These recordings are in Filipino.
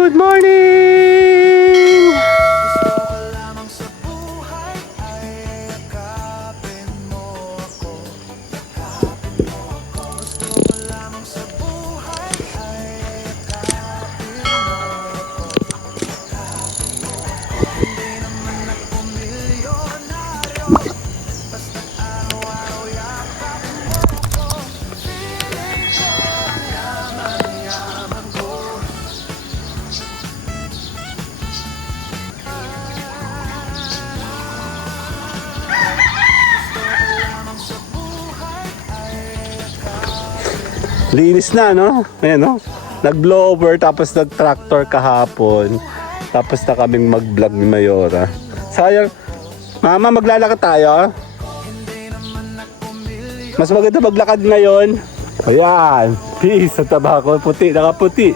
Good morning! Linis na, no? Ayan, no? Nag-blower, tapos nag-tractor kahapon. Tapos na kaming mag-vlog ni Mayora. Sayang. Mama, maglalakad tayo? Mas maganda maglakad ngayon. Ayan. Peace sa tabako. Puti, nakaputi.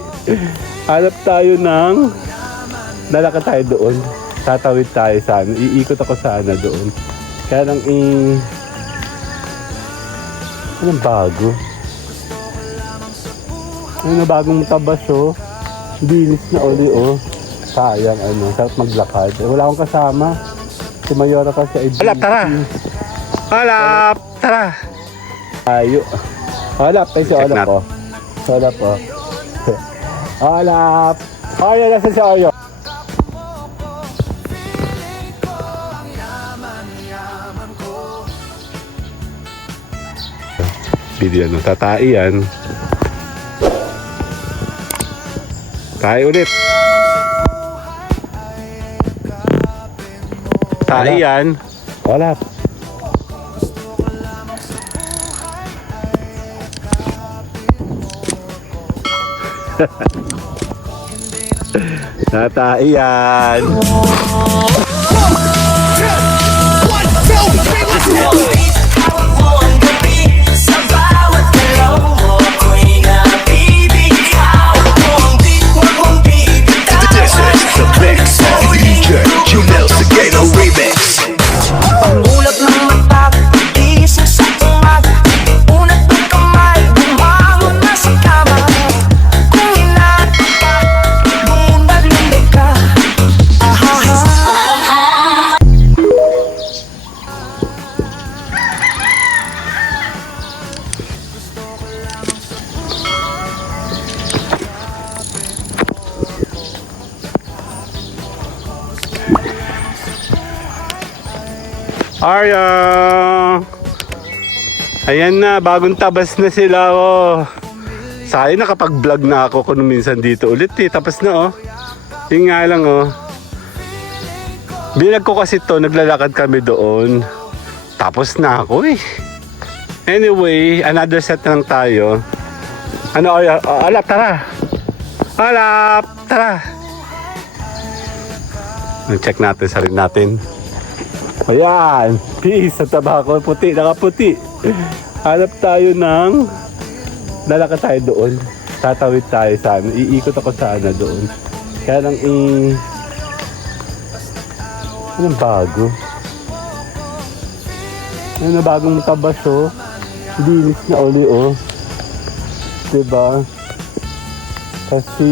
Hanap tayo ng... Lalakad tayo doon. Tatawid tayo sana. Iikot ako sana doon. Kaya lang anong bago? Ano na bagong tabas, oh. Bilis na uli, oh. Sayang, sarap maglakad. Wala akong kasama. Si Mayora kasi ay busy. Halap, tara! Halap, tara! Ayo. Halap, ay si Olap, oh. Si Olap, oh. Halap! Ayo, nasa si Ayo. Video, no? Tatai yan. Tayo ulit. Tayo yan. Wala. Tayo yan. Arya! Ayan na, bagong tabas na sila, oh. Sayang nakapag-vlog na ako kung minsan dito ulit, eh. Tapos na, oh. Yun nga lang, oh. Binag ko kasi to, naglalakad kami doon. Tapos na ako, eh. Anyway, another set na lang tayo. Ano, Arya? Alap, tara! Alap, tara! Check natin, sarili natin. Ayan, peace sa tabako. Puti, nakaputi. Hanap tayo ng... Lalakad tayo doon. Tatawid tayo sana. Iikot ako sana doon. Kaya lang anong bago? Ano na bagong tabas, oh. Bilis na uli, oh. Diba? Kasi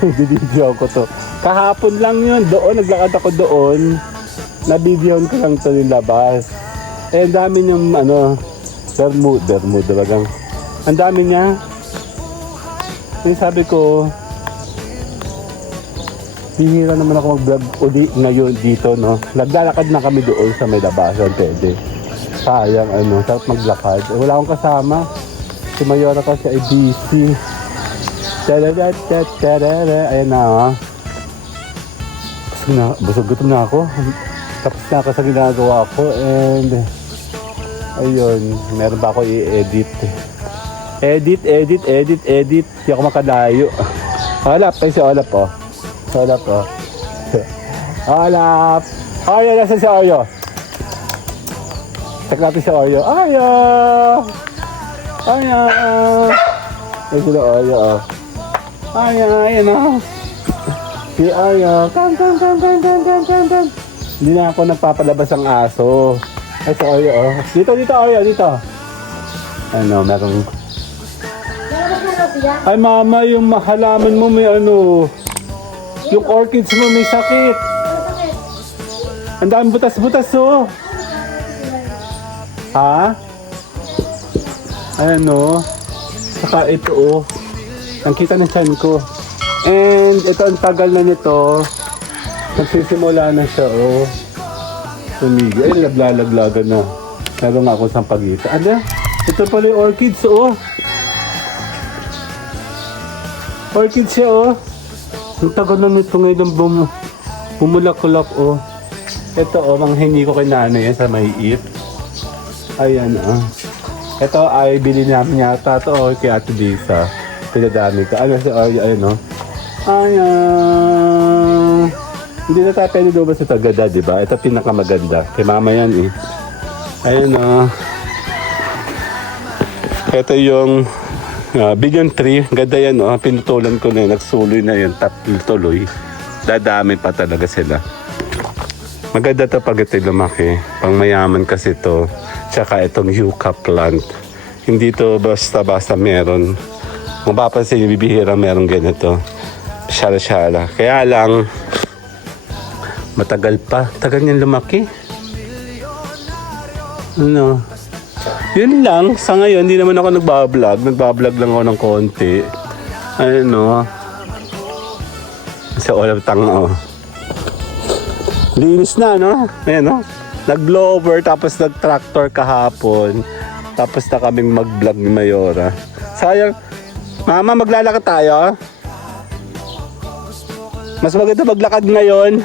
binidyo ko to. Kahapon lang yun. Doon, naglakad ako doon. Nabidyohan ko lang ito yung labas. Eh, ang dami niyang, Bermuda talagang. Ang dami niya. Yung sabi ko, bihira naman ako mag-vlog uli ngayon dito, no? Naglalakad na kami doon sa may labasan, pwede. Sayang, sarap maglakad. Eh, wala akong kasama. Si Mayora kasi ay busy. Ayan na, busog gutom na ako. Tapos na ako sa ginagawa ko and ayun, meron ba ako i-edit? Edit. Hindi ako makadayo. Olap, ay si Olap, oh. Si Olap, oh. Olap! Ayo, nasa si Ayo? Check natin si Ayo. Ayo! Ayo! Ay sila Ayo, oh. Ayo, ayun, oh. Si Ayo. Come. Hindi na ako nagpapalabas ang aso. Ay, so Oyo, oh. Dito, Oyo, dito. Merong... Ay, mama, yung halaman mo may Yung orchids mo may sakit. Ang daming butas-butas, oh. Ha? Ayan, oh. Saka ito, oh. Ang kita ng tiyan ko. And ito, ang tagal na nito. Nagsisimula na siya, oh. Tumigil. Ay, naglalaglagan na. Meron nga ako sa pagita. Ano? Ito pala yung orchids, oh. Orchids siya, oh. Ang tagal na nito ngayon bumulakulak, oh. Ito, oh, manghingi ko kay nanay yan sa may ip. Ayan, oh. Ito ay bili namin yata ito, oh, kay Ate Lisa. Pinadami ko. Ano sa ayun, oh. Ayan. Hindi na tayo pwede doon sa tagada, di ba? Ito pinakamaganda. Kay mama yan, eh. Ayan, oh. Ito yung bigyan tree. Ganda yan, oh. Pinutulan ko na yun. Nagsuloy na yun. Tuloy. Dadami pa talaga sila. Maganda ito pag ito lumaki. Pang mayaman kasi ito. Tsaka itong yucca plant. Hindi ito basta-basta meron. Mapapansin yung bibihira meron ganito. Syala-syala. Kaya lang, matagal pa. Tagal niyang lumaki. Ano? Yun lang. Sa ngayon, hindi naman ako nagbablog. Nagbablog lang ako ng konti. Ano? Sa all of tanga, oh. Linis na, no? Ayan, no? Nag-blower, tapos nag-tractor kahapon. Tapos na kaming mag-vlog ni Mayora. Sayang. Mama, maglalakad tayo? Mas maganda maglakad ngayon.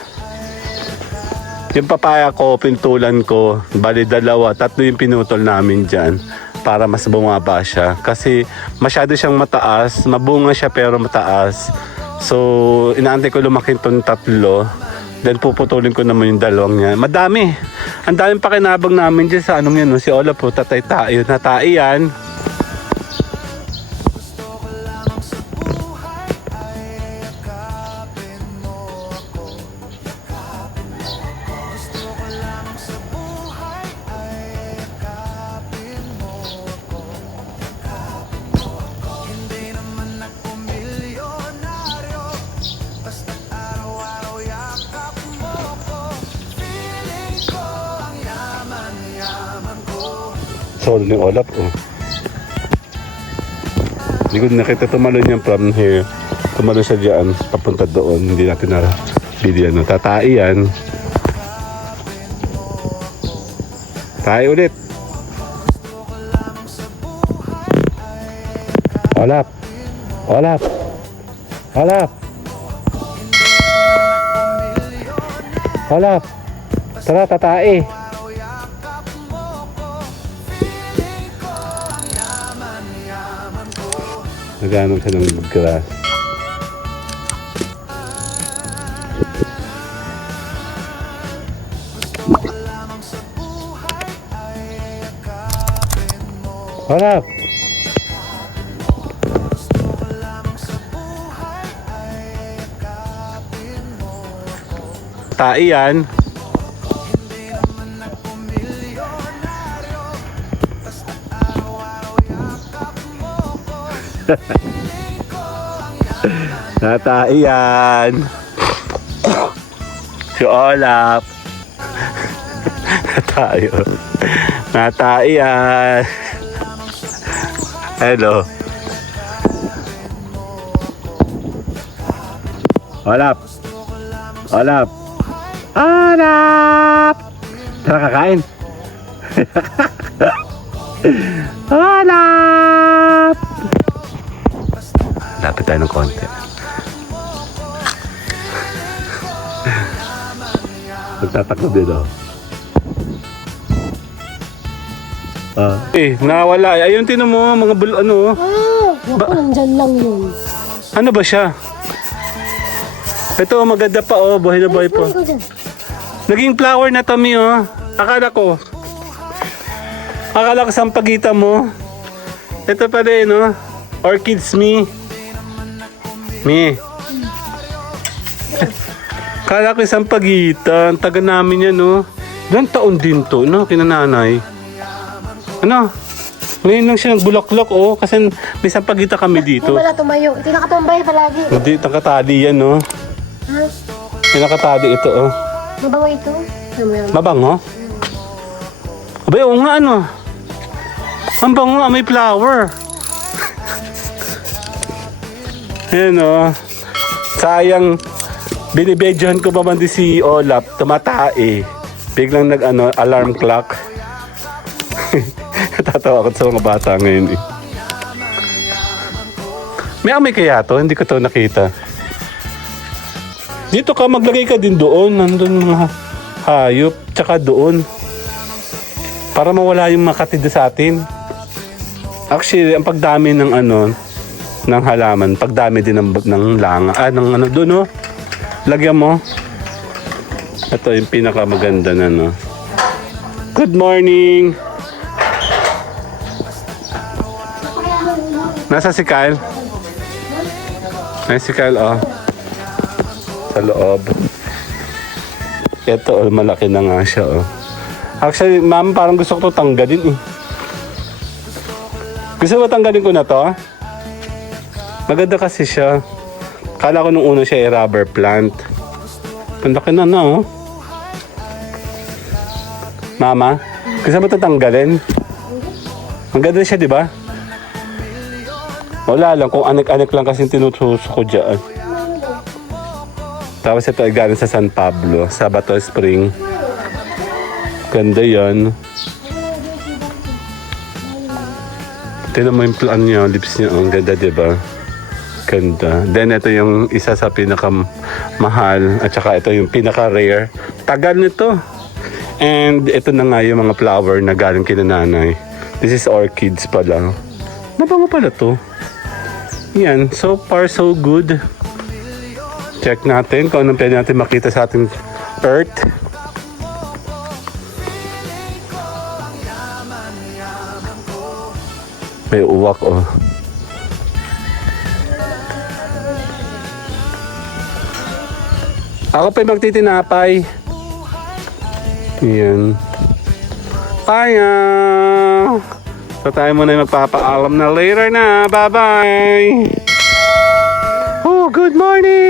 Yung papaya ko, pintulan ko, bali 2, 3 yung pinutol namin dyan para mas bumaba siya. Kasi masyado siyang mataas, mabunga siya pero mataas. So, inaantay ko lumaki itong 3. Then puputulin ko naman yung 2 niya. Madami. Ang daming pakinabang namin dyan sa anong yan. No? Si Ola po, tatay-tayo. Natai yan. Solo ni Olap, oh. Hindi ko nakita tumalon yan from here. Tumalon siya dyan, papunta doon. Hindi natin na video, no? Tatai yan. Tayo ulit. Olap. Olap. Olap. Olap. Tara, tatai. Naghanap siya ng grass. Harap! Tai yan. Natai yan. Si Olap. Natayo. Natai yan. Hello. Olap. Olap. Olap. Tara kakain. Olap. Lapit tayo ng konti. Magtatakbo din, oh. Nawala. Ayun, tinan mo, mga ano. Naku, nandyan lang yun. Ano ba siya? Ito, maganda pa, oh. Buhay na buhay po. Naging flower na to, Mi, oh. Akala ko sampagita mo. Ito pa rin, no? Orchids, Mi. Mi. Akala ko sampagita. Ang taga namin yan, no? Ilang taon din to, no? Kinananay. Ano? Ngayon lang siya nagbulaklak, oh. Kasi may sampagita kami dito. Wala tumayo. Ito nakatambay palagi. Hindi, nakatali yan, no? Ha? May nakatali ito, oh. Mabango ito? Ano mo yan? Mabango? Abay, oo nga, ano. Ang bango, may flower. Ayan, oh. Sayang, binibedyohan ko pa man di si Olap, tumatae. Biglang alarm clock. Tatawa ko sa mga bata ngayon, eh. May amoy kaya to? Hindi ko to nakita. Dito ka, maglagay ka din doon. Nandun mga hayop. Tsaka doon. Para mawala yung makatid sa atin. Actually, ang pagdami ng ng halaman, pagdami din ng langa. Doon, oh. Lagyan mo. Ito yung pinakamaganda na, no. Good morning! Nasa si Kyle? Ay, si Kyle, oh. Sa loob. Ito, oh, malaki na nga siya, oh. Actually, ma'am, parang gusto ko ito tanggalin, eh. Gusto mo tanggalin ko na to? Maganda kasi siya. Kala ko nung una siya ay rubber plant. Ang laki na, oh. Mama, gusto mo ito tanggalin? Ang ganda siya, di ba? Wala lang, kung anik-anik lang kasi tinutusok ko dyan. Tapos ito ay galing sa San Pablo, sa Bato Spring. Ganda yan. Tignan mo yung niya, lips niya. Ang ganda, diba? Ganda. Then ito yung isa sa pinakamahal at saka ito yung pinaka-rare. Tagal nito. And ito na nga yung mga flower na galing kina nanay. This is orchids pala. Mabango pala to. Yan. So far, so good. Check natin kung anong pwede natin makita sa ating earth. May uwak, oh. Ako pa'y magtitinapay. Yan. Kaya. So tayo muna yung magpapaalam na later na. Bye-bye. Oh, good morning.